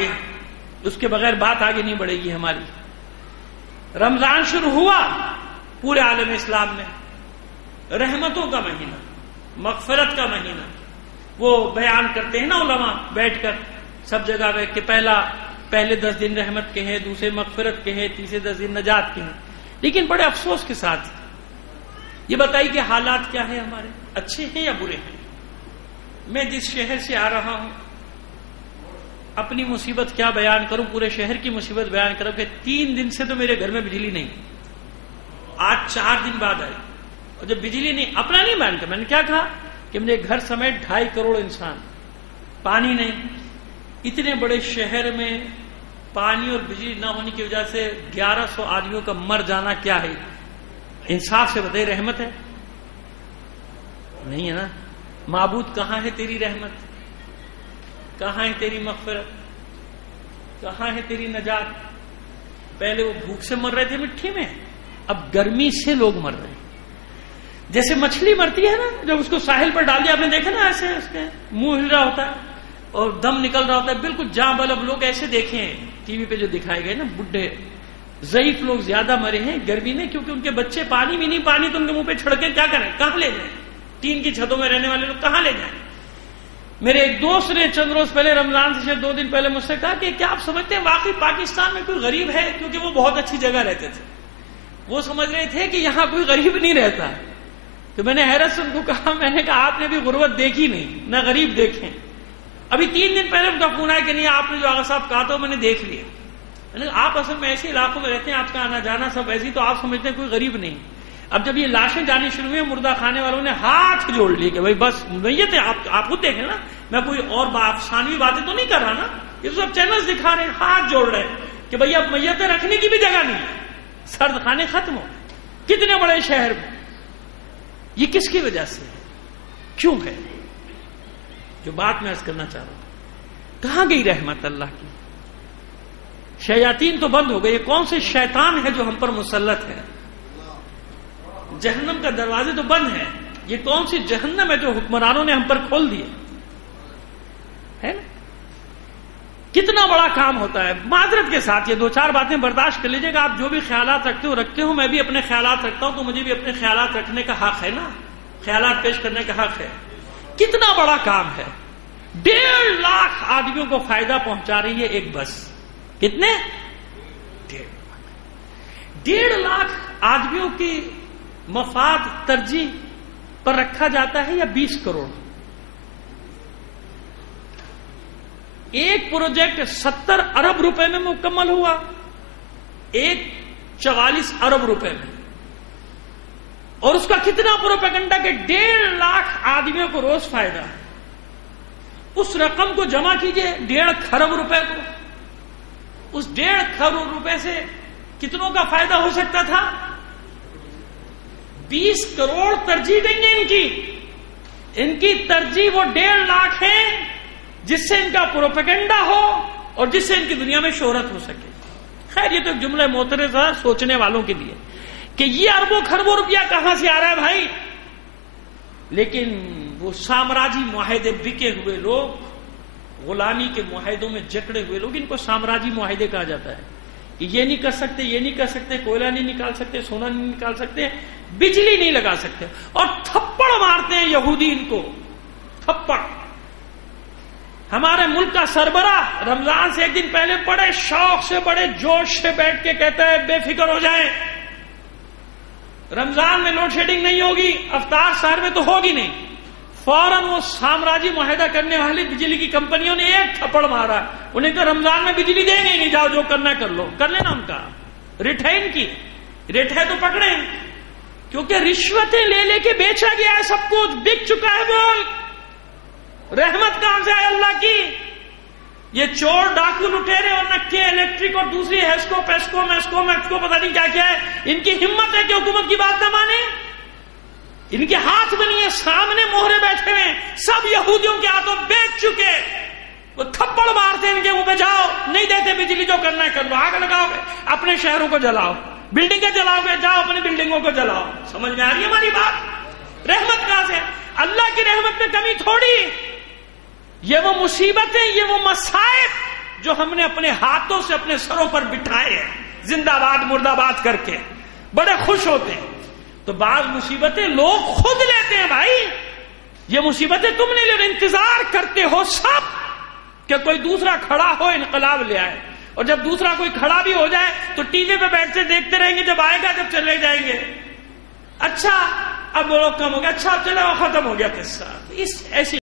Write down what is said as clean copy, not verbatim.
آگے، اس کے بغیر بات آگے نہیں بڑھے گی ہماری۔ رمضان شروع ہوا پورے عالم اسلام میں، رحمتوں کا مہینہ، مغفرت کا مہینہ۔ وہ بیان کرتے ہیں نا علماء بیٹھ کر سب جگہ بیٹھ کے، پہلے 10 دن رحمت کے ہیں، دوسرے مغفرت کے ہیں، تیسرے 10 دن نجات کے ہیں۔ لیکن بڑے افسوس کے ساتھ یہ بتائی کہ حالات کیا ہیں ہمارے، اچھے ہیں یا برے ہیں؟ میں جس شہر سے آ رہا ہوں اپنی مصیبت کیا بیان کروں، پورے شہر کی مصیبت بیان کروں کہ 3 دن سے تو میرے گھر میں بجلی نہیں، آج 4 دن بعد آئی، اور جب بجلی نہیں، اپنا نہیں بیان کر، میں نے کیا کہا کہ میرے گھر سمیت 2.5 کروڑ انسان، پانی نہیں۔ اتنے بڑے شہر میں پانی اور بجلی نہ ہونے کی وجہ سے 1100 آدمیوں کا مر جانا کیا ہے؟ انصاف سے بتائیے، رحمت ہے؟ نہیں ہے نا۔ معبود کہاں ہے تیری رحمت؟ کہاں ہے تیری مغفرت؟ کہاں ہے تیری نجات؟ پہلے وہ بھوک سے مر رہے تھے مٹھی میں، اب گرمی سے لوگ مر رہے ہیں۔ جیسے مچھلی مرتی ہے نا، جب اس کو ساحل پر ڈال دیا، آپ نے دیکھا نا ایسے اس کے منہ ہل رہا ہوتا ہے اور دم نکل رہا ہوتا ہے، بالکل جاں بلب لوگ ایسے دیکھے ہیں ٹی وی پہ جو دکھائے گئے نا، بڈھے ضعیف لوگ زیادہ مرے ہیں گرمی میں، کیونکہ ان کے بچے پانی بھی نہیں، پانی تو ان کے منہ پہ چھڑکے کیا کریں، کہاں لے جائیں؟ ٹین کی چھتوں میں رہنے والے لوگ کہاں لے جائیں؟ میرے ایک دوست نے چند روز پہلے، رمضان سے 2 دن پہلے مجھ سے کہا کہ کیا آپ سمجھتے ہیں واقعی پاکستان میں کوئی غریب ہے؟ کیونکہ وہ بہت اچھی جگہ رہتے تھے، وہ سمجھ رہے تھے کہ یہاں کوئی غریب نہیں رہتا۔ تو میں نے حیرت سے ان کو کہا، میں نے کہا آپ نے بھی غربت دیکھی نہیں، نہ غریب دیکھیں۔ ابھی 3 دن پہلے ان کا فون آیا کہ نہیں آپ نے جو آغا صاحب کہا تھا میں نے دیکھ لیا۔ میں نے کہا آپ اصل میں ایسے علاقوں میں رہتے ہیں، آپ کا آنا جانا سب ایسی، تو آپ سمجھتے ہیں کوئی غریب نہیں۔ اب جب یہ لاشیں جانی شروع ہوئی، مردہ کھانے والوں نے ہاتھ جوڑ لیے کہ بھائی بس میت ہے، آپ خود دیکھیں نا، میں کوئی اور افسانوی باتیں تو نہیں کر رہا نا، یہ سب چینلز دکھا رہے ہیں، ہاتھ جوڑ رہے ہیں کہ بھائی اب میتیں رکھنے کی بھی جگہ نہیں ہے، سرد خانے ختم ہو۔ کتنے بڑے شہر میں یہ کس کی وجہ سے ہے؟ کیوں ہے؟ جو بات میں عرض کرنا چاہ رہا ہوں، کہاں گئی رحمت اللہ کی؟ شیاطین تو بند ہو گئے، کون سے شیطان ہے جو ہم پر مسلط ہے؟ جہنم کا دروازے تو بند ہے، یہ کون سی جہنم ہے جو حکمرانوں نے ہم پر کھول دیے ہے نا؟ کتنا بڑا کام ہوتا ہے۔ معذرت کے ساتھ یہ 2-4 باتیں برداشت کر لیجیے گا، آپ جو بھی خیالات رکھتے ہو رکھتے ہو، میں بھی اپنے خیالات رکھتا ہوں، تو مجھے بھی اپنے خیالات رکھنے کا حق ہے نا، خیالات پیش کرنے کا حق ہے۔ کتنا بڑا کام ہے، 1.5 لاکھ آدمیوں کو فائدہ پہنچا رہی ہے ایک بس۔ کتنے؟ 1.5 لاکھ آدمیوں کی مفاد ترجیح پر رکھا جاتا ہے، یا 20 کروڑ؟ ایک پروجیکٹ 70 ارب روپے میں مکمل ہوا، ایک 44 ارب روپے میں، اور اس کا کتنا پروپیگنڈا کہ 1.5 لاکھ آدمیوں کو روز فائدہ ہے۔ اس رقم کو جمع کیجئے 1.5 کھرب روپے کو، اس 1.5 کھرب روپے سے کتنوں کا فائدہ ہو سکتا تھا؟ 20 کروڑ ترجیح دیں گے ان کی ترجیح وہ 1.5 لاکھ ہے جس سے ان کا پروپیگنڈا ہو اور جس سے ان کی دنیا میں شہرت ہو سکے۔ خیر یہ تو ایک جملہ معترضہ سوچنے والوں کے لیے کہ یہ اربوں کھربوں روپیہ کہاں سے آ رہا ہے بھائی، لیکن وہ سامراجی معاہدے بکے ہوئے لوگ، غلامی کے معاہدوں میں جکڑے ہوئے لوگ، ان کو سامراجی معاہدے کہا جاتا ہے کہ یہ نہیں کر سکتے، یہ نہیں کر سکتے، کوئلہ نہیں نکال سکتے، سونا نہیں نکال سکتے، بجلی نہیں لگا سکتے، اور تھپڑ مارتے ہیں یہودی ان کو، تھپڑ۔ ہمارے ملک کا سربراہ رمضان سے 1 دن پہلے بڑے شوق سے بڑے جوش سے بیٹھ کے کہتا ہے بے فکر ہو جائیں، رمضان میں لوڈ شیڈنگ نہیں ہوگی، افطار سحر میں تو ہوگی نہیں۔ فوراً وہ سامراجی معاہدہ کرنے والی بجلی کی کمپنیوں نے ایک تھپڑ مارا، انہیں تو رمضان میں بجلی دیں گے نہیں، جاؤ جو کرنا کر لو، کر لینا ان کا ریٹ ہے، ان کی ریٹ ہے تو پکڑیں، کیونکہ رشوتیں لے لے کے بیچا گیا ہے، سب کچھ بک چکا ہے ملک۔ رحمت کہاں سے ہے اللہ کی؟ یہ چور ڈاکو لٹیرے اور نکے الیکٹرک اور دوسری ہیسکو پیسکو میسکو میکسکو پتہ نہیں کیا کیا ہے، ان کی ہمت ہے کہ حکومت کی بات نہ مانے، ان کے ہاتھ بنی ہے، سامنے مہرے بیٹھے ہیں، سب یہودیوں کے ہاتھوں بیچ چکے، وہ تھپڑ مارتے ہیں ان کے منہ پہ، جاؤ نہیں دیتے بجلی، جو کرنا ہے کر لو، آگ لگاؤ گے اپنے شہروں کو جلاؤ، بلڈنگیں جلاؤ گے جاؤ اپنی بلڈنگوں کو جلاؤ۔ سمجھ میں آ رہی ہے ہماری بات؟ رحمت کہاں سے؟ اللہ کی رحمت میں کمی تھوڑی، یہ وہ مصیبتیں، یہ وہ مصائب جو ہم نے اپنے ہاتھوں سے اپنے سروں پر بٹھائے ہیں، زندہ باد مردہ باد کر کے، بڑے خوش ہوتے ہیں۔ تو بعض مصیبتیں لوگ خود لیتے ہیں بھائی، یہ مصیبتیں تم نہیں لے، انتظار کرتے ہو سب کہ کوئی دوسرا کھڑا ہو انقلاب لے آئے، اور جب دوسرا کوئی کھڑا بھی ہو جائے تو ٹی وی پہ بیٹھتے دیکھتے رہیں گے، جب آئے گا جب چلے جائیں گے، اچھا اب وہ لوگ کم ہو گیا، اچھا چلے وہ ختم ہو گیا قصہ۔ اس ایسی